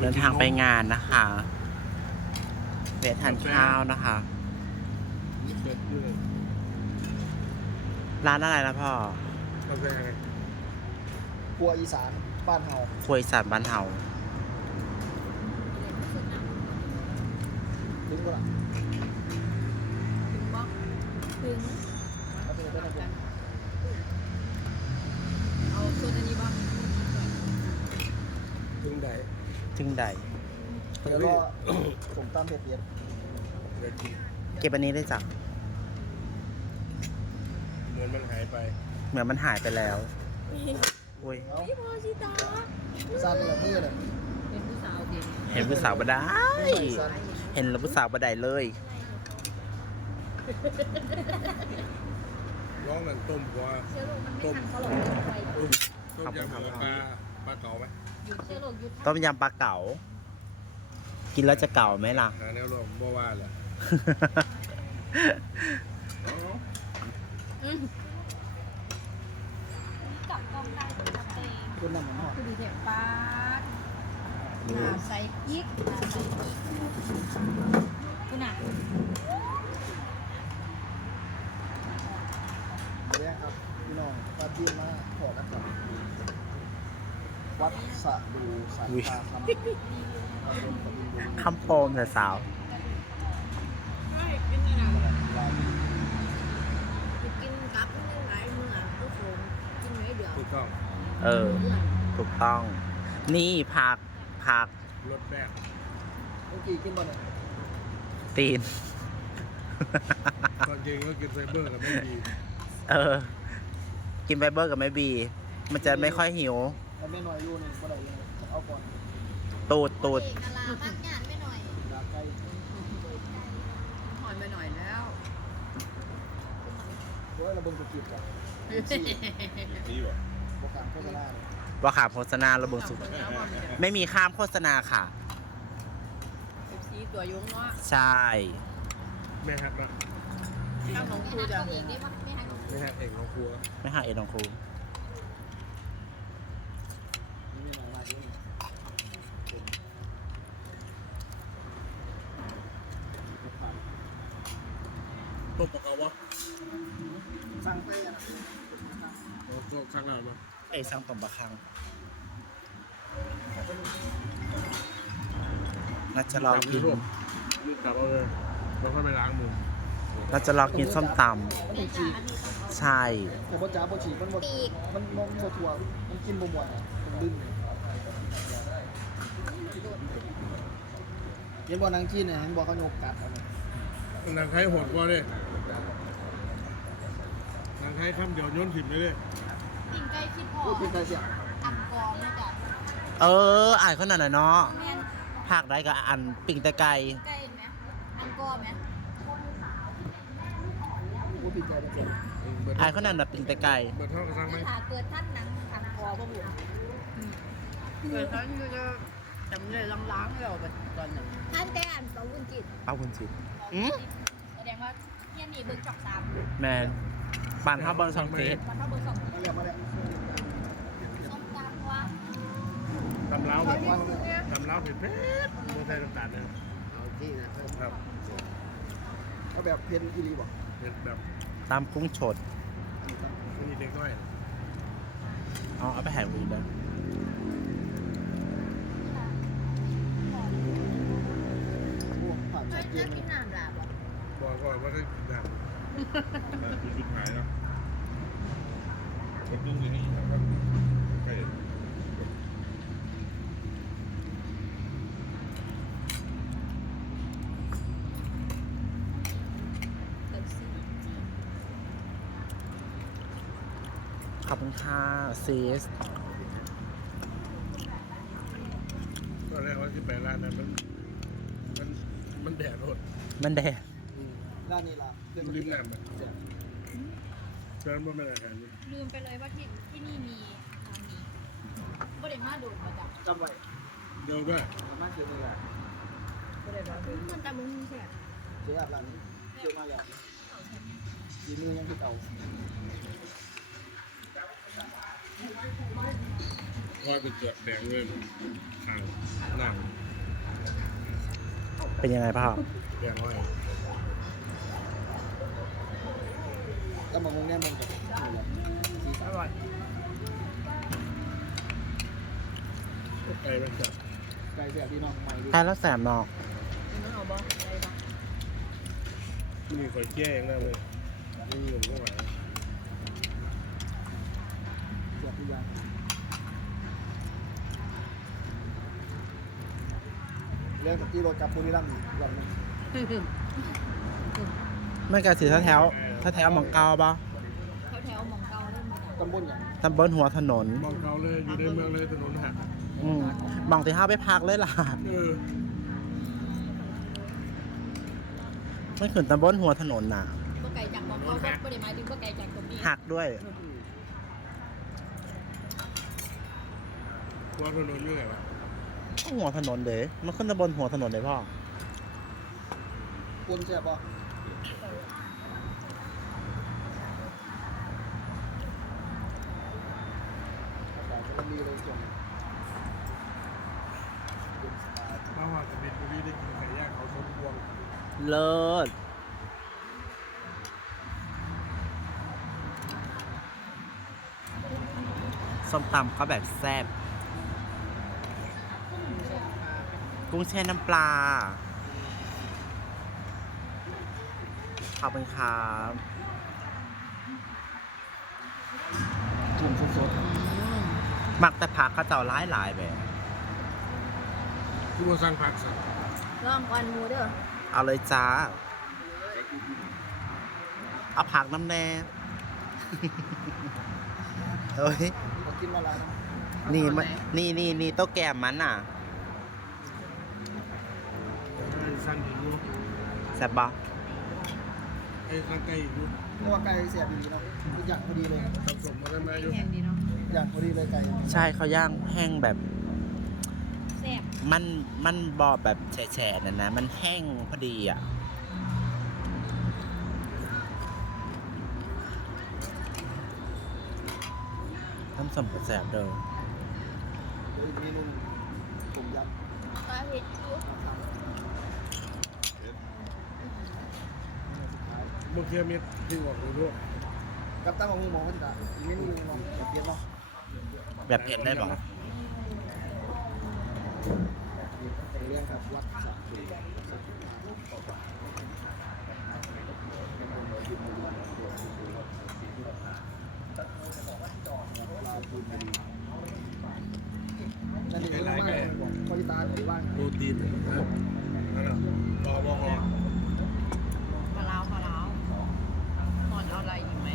เดินทางไปงานนะคะเวททานข้าวนะคะ มีเฟซด้วยร้านอะไรนะพ่อกาแฟครัวอีสานบ้านเฮาควยสัตว์บ้านเฮาดึงก็ละ ถึงบ่ถึง แล้วเป็นไปได้ไหม เอาส่วนอันนี้บ่ ถึงไหน จึงใดเดี๋ยวก็ผมตามเพจเปียดเดี๋ยวกินเก็บอันนี้ได้จ้ะเหมือนมันหายไป เหมือนมันหายไปแล้วอุ้ยเอ้าพี่พอชิตาสั้นเลยนี่เลยเป็นผู้สาวเด็กเห็นผู้สาวบ่ได้ สั้นเห็นแล้วผู้สาวบ่ได้เลยร้องหนังต้มกว่าเชื้อโรคมันไม่ทันเขาหรอกไปต้มต้มยำหัวปลา ปลาเก๋าไหมหยุดเชื้อโรคหยุดต้มยำปลาเก๋า กินแล้วจะเก่าไหมล่ะ หาแนวรวมบ่ว่าแหละกลับกล้องได้จับเองคุณนำมันหอดคือดีเทปปาดหนาใส่ยิกหนาใส่ยิกคุณน่ะเรียกครับพี่น้องปาจีนมาขอนะครับ วัดสะดูสายอุ๊ยตาคำตำบลปฏิบุญคำโปมแต่สาวไม่เป็นไงนะลายกินกับไม่หลายมื้อก็คงกินไว้เดี๋ยวถูกต้องเออ ถูกต้อง นี่ผักผักรสแรกเมื่อกี้กินบ่เนี่ยตีนตอนเก่งก็กินไซเบอร์กับไม่ดีเออ กินไบเบอร์กับแม่บี มันจะไม่ค่อยหิว แล้วไม่น้อยอยู่นี่บ่ได้ยังไงจะเอาก่อนตูดตูดเอกลามักงานไม่หน่อยอยากไกลถอยไปหน่อยแล้วโอ้ยระเบิดกระจิบอะดีป่ะบกการโฆษณาเลยว่าขาโฆษณาระบบสุด ไม่มีข้ามโฆษณาค่ะเอฟซีตัวยงเนาะใช่ แม่ฮักนะข้างน้องครูจะแม่ฮักเอกน้องครัวไม่หาเอ็นองครู นี่มีหลายรายด้วยเป็นผ่าน ต้มปลาเก๋าวะสั่งไปอะนะโอ้ก็ข้างหน้ามาไอ้สร้างผมบะคังน่าจะรอกินนี่กลับเอาเลยแล้วค่อยไปล้างมือน่าจะรอกินส้มตมันฉีกำใช่แต่บ่จ้าบ่ฉีกมันบ่มันมองบ่ทั่วมันกินบ่หมดอะมันดึงเห็นบ่นางจีนเนี่ยเห็นบ่เขาโยกกัดเอาเนี่ยนางไทยโหดกว่าเด้ นางไทยคำเดียวโย้นถิ่มเลยเด้ปิ่งไก่คิดพอพูดเป็นไกลเสียอันกองนะจ๊ะเอออ่านขนาดนั้นเนาะแม่นภาคได้ก็อันปิ่งแต่ไก่ไก่ไหมอันกอไหมพูดเป็นไกลเสียอ่านขนาดนั้นปิ่งแต่ไก่เบิดเท่ากับสร้างไหมถ้าเกิดท่านหนังอันกอบ่บุเกิดท่านก็จะจำเลยล้างๆแล้วแบบตอนนั้นท่านแกอ่านสวุนจิตเอาคุณจิตอืมแสดงว่า เฮียนี่เบิ่งจอกสามแมนปานท่าเบิร์สองเฟสมาถ้าเบิ่งสองเรียกมาแล้วส้มตำว่าตำเล้าเขาเรียกตำเล้าเผ็ดเผ็ดโมไทยน้ำตาลเนี่ยเอาที่นะครับครับเอาแบบเพนอีรีบ่เผ็ดแบบตามกุ้งฉดไม่มีเด็กน้อยเอาเอาไปแห่วีเด้อ บอกก่อนว่าได้กินน้ำคือจุดหมายแล้วกระตุ้งอย่างนี้ครับใกล้เกิดสิขอบคุณค่ะซีสตอนแรกว่าที่ไปร้านนั้นมันมันมันแดดรดมันแดด ด้านนี้ล่ะเรื่องริมน้ำอะฉะนั้นว่าไม่ได้อาหารลืมไปเลยว่าที่ที่นี่มีอันนี้บ่ได้มาโดนมาจากจำไว้เดี๋ยวด้วยมากเกินเลยอะมันตะมุงแซ่บเสียบร้านนี้เชื่อมาแล้วดีมือยังที่เก่ารอยเป็นเจือแดงเงินข่างหนังเป็นยังไงพ่อแดงอ้อ ตำบักหุ่งเนี่ยมันจะสีสัอนร่อยไก่เป็นจับไก่เสียพี่น้องใหม่ดีแค่แล้วแสบเนาะนี่มันเอาบ่ได้บ่มีไฟแก้งนะเลยนี่อยู่ก็ไหวเสียทุกอย่างเรื่องที่รถกับบุรีรัมย์หลังนึง ไม่กระสีแถวแถวแถวๆหมองเกาปะแถวๆหมองเก่าเริ่มมาตำบลอย่างตำบลหัวถนน มองเขาเลยอยู่ในเมืองเลยถนนหักอืมบางที่ห้าไปพักเลยล่ะเออมันขึ้นตำบลหัวถนนน่ะบ่ไกลจากหมองเก่าก็บ่ได้หมายถึงบ่ไกลจากตรงนี้หักด้วยว่าถนนอยู่ไหนวะหัวถนนเด้มันขึ้นตำบลหัวถนนเลยพ่อปนเสียบป่ะ จะมีเลยส่วนบ้าว่าจะเป็นบุรีได้กินไก่ย่างเขาสมพวงเลิศส้มตำก็แบบแซ่บกุ้งแช่น้ำปลาขอบคุณครับจุ่มสด มักแต่ผักเขาเจ้าร้ายหลายแบบที่ว่าสร้างพักสัตว์ลองก่อนหมูเด้อเอาเลยจ้า เอาผักน้ำแน่เอ้ยๆมากินมาแล้วนะนี่มันนี่นี่นี่โต๊ะแก้มมันอะสร้างหินอยู่แซ่บปะไอ้สร้างไก่อยู่เพราะว่าไก่เสียบดีเนาะทุกอย่างพอดีเลยทำสมมาได้ไหมอยู่แห้งดีเนาะ อย่างพอดีเลยไก่ใช่เขาย่างแห้งแบบ แซ่บมันมันบอแบบแฉะๆนะนะ มันแห้งพอดีอะ น้ำส้มกระแสบเดิมเดี๋ยวอีกเมนูหนึ่งผมยำปลาเห็ดอยู่เมื่อกี้มีที่บอกอยู่ด้วยกับตั้งของหมูหมองกันจ้ะอีกเมนูหนึงเนาะเปลี่ยนเนาะ แบบเผ็ดได้ปะเรื่องครับวัดสักนั่นเองไม่ไม่บริตาหรือว่าโปรตีนนะนั่นแหละรอบอกอปลาลาวปลาลาวหมอนเอาอะไรอีกไหม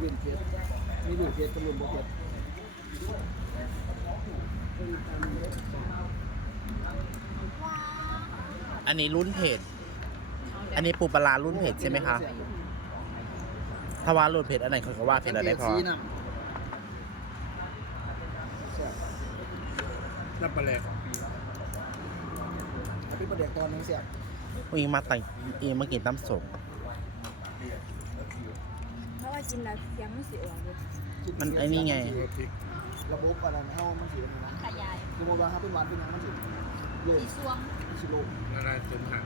ลื่นเพชร มีลื่นเพชรกับลื่นโบเพชรอันนี้รุ่นเผ็ด อันนี้ปูปลาร้ารุ่นเผ็ดใช่ไหมคะ ถ้าว่ารุ่นเผ็ดอันไหนเขาก็ว่าเผ็ดอะไรได้พอสีน่ะแซ่บน้ำปลาแหลกเอาพี่ประเด็กตอนนึงแซ่บอิงมาแต่งอิงมากินน้ำสมเพราะ ว่ากินแล้วเสียงมันสิออกเลยมันไอ้นี่ไงตัวพริกระบบอะไรนะเฮามันสิเป็นนะขยายสมมติว่าถ้าเป็นหวานเป็นหยังมันสิเลยสีสวงชิโลนาราเซนหา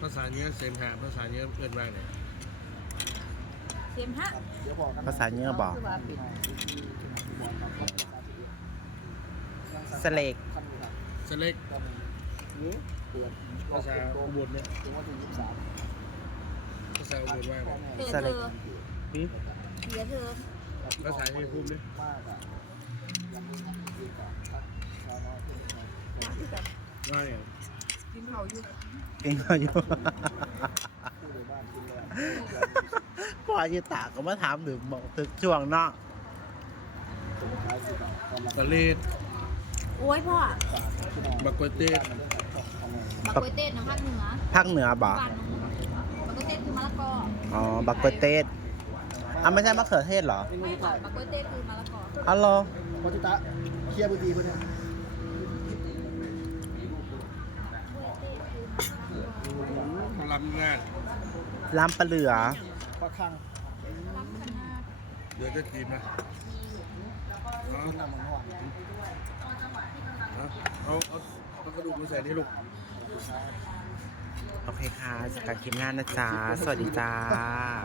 ภาษาเนี้ยเซนหาภาษาเนี้ยเกินไปเนี่ยเสียมฮะครับเดี๋ยวบอกกันภาษาเนื้อบอก คือว่าปิดสเลก ขั้นอยู่ครับสเล็กตอนนี้เปิดภาษาอุบลเนี่ย ถึงวันที่ยี่สิบสามภาษาอุบลว่าไงเธอสเธเลกอหึเสียเธอภาษาที่พูดเนี่ยมากอะยังมีงานดีกว่าครับชาวน้อยเป็นไงว่าไงกินเขาอยู่กินข้าวอยู่ผู้ใดบ้านกินแล้วพ่อจิตาก็มาถามถึงบอกถึงช่วงเนาะสุดท้ายสิครับกำลังตะเลดโอ้ยพ่อฝากพี่น้องบักกวยเต้การเรื่องของของของบักกล้วยเต้นนะภาคเหนือภาคเหนือบอกบ้านหนูบักกล้วยเต้นคือมะละก ออ๋อ บักกวยเตสอะไม่ใช่มะเขือเทศเหรอเมนูไม่ที่ค่ะถ่ายบักกล้วยเต้นคือมะละกออ๋อเหรอวัติตะเคลียร์บุตรีเพื่อนเนี่ยมาลำงานลำปลาเหลือ ปลาคังรับขนาดเดี๋ยวจะกินนะเอากินน้ำมันหอมเอาเอาเอากระดูกมาใส่นี่ลูก โอเคค่ะจากการทีมงานนะจ๊ะ สวัสดีจ้าว้าว